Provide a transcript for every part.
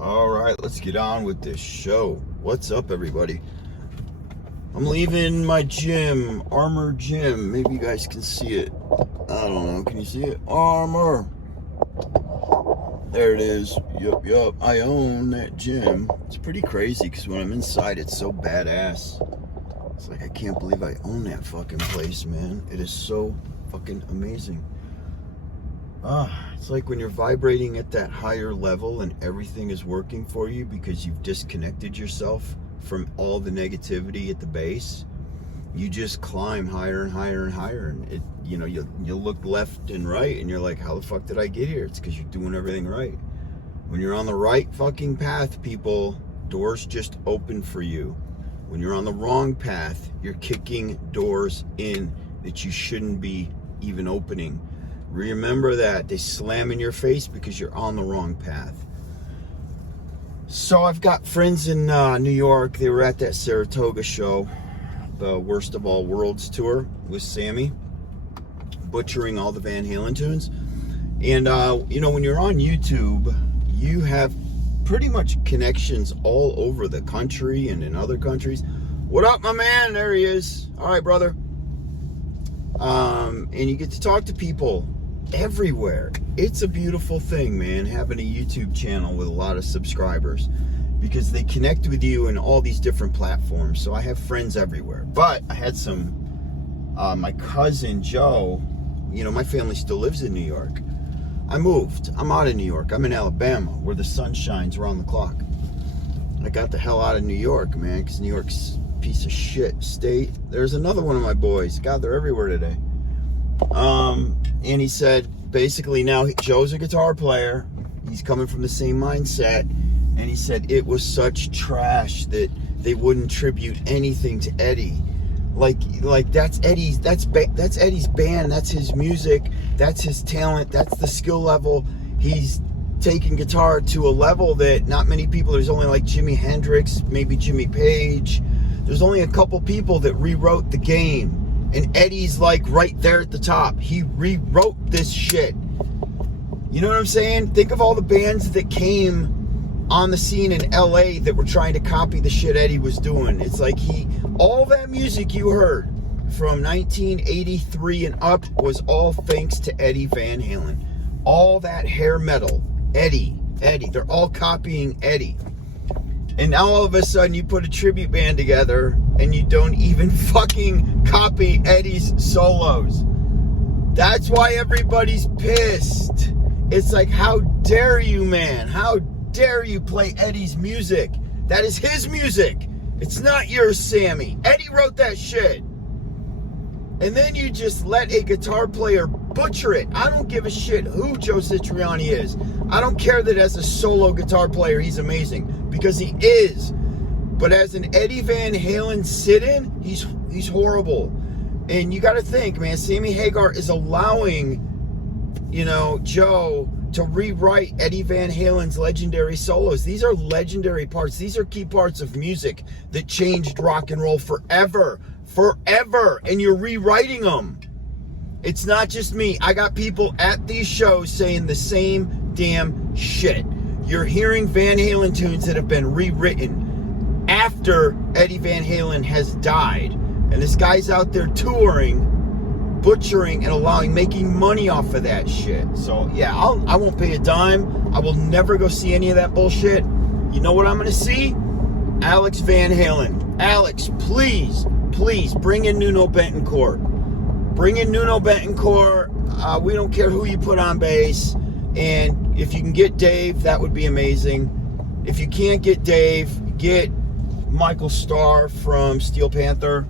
All right, let's get on with this show. What's up, everybody? I'm leaving my gym, Armor Gym. Maybe you guys can see it. I don't know. Can you see it? Armor. There it is. Yup. I own that gym. It's pretty crazy because when I'm inside, it's so badass. It's like, I can't believe I own that fucking place, man. It is so fucking amazing. It's like when you're vibrating at that higher level and everything is working for you because you've disconnected yourself from all the negativity at the base. You just climb higher and higher and higher, and you look left and right and you're like, how the fuck did I get here? It's because you're doing everything right. When you're on the right fucking path, people, doors just open for you. When you're on the wrong path, you're kicking doors in that you shouldn't be even opening. Remember that. They slam in your face because you're on the wrong path. So I've got friends in New York. They were at that Saratoga show, the Worst of All Worlds tour with Sammy, butchering all the Van Halen tunes. And, when you're on YouTube, you have pretty much connections all over the country and in other countries. What up, my man? There he is. All right, brother. And you get to talk to people everywhere. It's a beautiful thing, man, having a YouTube channel with a lot of subscribers, because they connect with you in all these different platforms. So I have friends everywhere. But I had my cousin Joe, my family still lives in New York. I moved. I'm out of New York. I'm in Alabama, where the sun shines around the clock. I got the hell out of New York, man, because New York's a piece of shit state. There's another one of my boys. God, they're everywhere today. And he said, basically now Joe's a guitar player. He's coming from the same mindset. And he said it was such trash that they wouldn't tribute anything to Eddie. Like that's Eddie's band. That's his music. That's his talent. That's the skill level. He's taken guitar to a level that not many people, there's only like Jimi Hendrix, maybe Jimmy Page. There's only a couple people that rewrote the game. And Eddie's like right there at the top. He rewrote this shit. You know what I'm saying? Think of all the bands that came on the scene in LA that were trying to copy the shit Eddie was doing. It's like all that music you heard from 1983 and up was all thanks to Eddie Van Halen. All that hair metal, Eddie, they're all copying Eddie. And now all of a sudden you put a tribute band together and you don't even fucking copy Eddie's solos. That's why everybody's pissed. It's like, how dare you, man? How dare you play Eddie's music? That is his music. It's not yours, Sammy. Eddie wrote that shit. And then you just let a guitar player butcher it. I don't give a shit who Joe Citriani is. I don't care that as a solo guitar player he's amazing, because he is. But as an Eddie Van Halen sit-in, he's horrible. And you got to think, man, Sammy Hagar is allowing, Joe to rewrite Eddie Van Halen's legendary solos. These are legendary parts. These are key parts of music that changed rock and roll forever. And you're rewriting them. It's not just me. I got people at these shows saying the same damn shit. You're hearing Van Halen tunes that have been rewritten after Eddie Van Halen has died. And this guy's out there touring, butchering, and making money off of that shit. So, yeah, I won't pay a dime. I will never go see any of that bullshit. You know what I'm going to see? Alex Van Halen. Alex, please, bring in Nuno Betancourt. Bring in Nuno Betancourt. We don't care who you put on bass. And if you can get Dave, that would be amazing. If you can't get Dave, get Michael Starr from Steel Panther,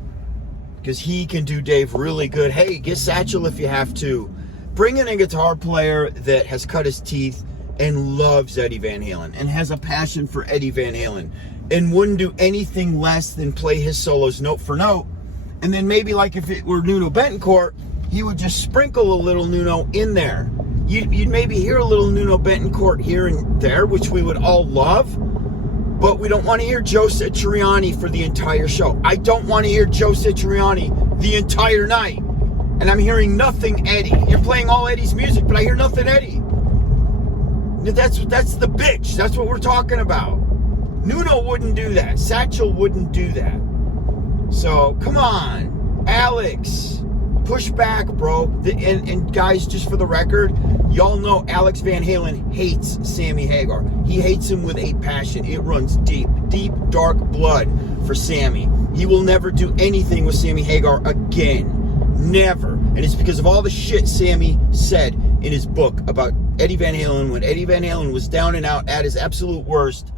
because he can do Dave really good. Hey, get Satchel if you have to. Bring in a guitar player that has cut his teeth and loves Eddie Van Halen and has a passion for Eddie Van Halen and wouldn't do anything less than play his solos note for note. And then maybe, like, if it were Nuno Betancourt, he would just sprinkle a little Nuno in there. You'd maybe hear a little Nuno Betancourt here and there, which we would all love, but we don't want to hear Joe Citriani for the entire show. I don't want to hear Joe Citriani the entire night. And I'm hearing nothing Eddie. You're playing all Eddie's music, but I hear nothing Eddie. That's the bitch. That's what we're talking about. Nuno wouldn't do that. Satchel wouldn't do that. So, come on. Alex, push back, bro. And guys, just for the record, y'all know Alex Van Halen hates Sammy Hagar. He hates him with a passion. It runs deep, dark blood for Sammy. He will never do anything with Sammy Hagar again. Never. And it's because of all the shit Sammy said in his book about Eddie Van Halen. When Eddie Van Halen was down and out at his absolute worst,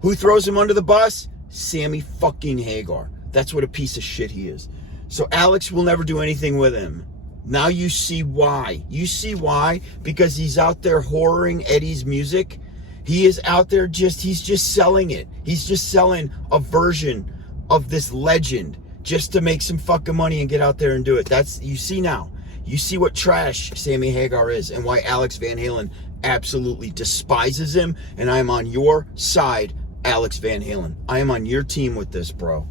who throws him under the bus? Sammy fucking Hagar. That's what a piece of shit he is. So Alex will never do anything with him. Now you see why. You see why? Because he's out there whoring Eddie's music. He is out there he's just selling it. He's just selling a version of this legend just to make some fucking money and get out there and do it. You see now. You see what trash Sammy Hagar is and why Alex Van Halen absolutely despises him. And I'm on your side, Alex Van Halen. I am on your team with this, bro.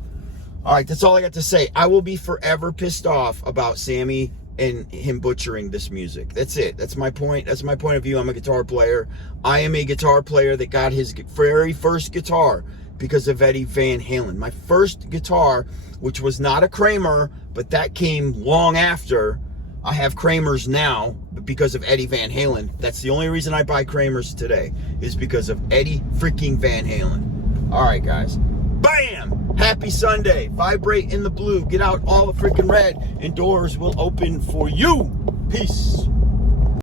All right, that's all I got to say. I will be forever pissed off about Sammy and him butchering this music. That's it. That's my point. That's my point of view. I'm a guitar player. I am a guitar player that got his very first guitar because of Eddie Van Halen. My first guitar, which was not a Kramer, but that came long after. I have Kramers now because of Eddie Van Halen. That's the only reason I buy Kramers today, is because of Eddie freaking Van Halen. All right, guys. Bam! Happy Sunday. Vibrate in the blue. Get out all the freaking red, and doors will open for you. Peace.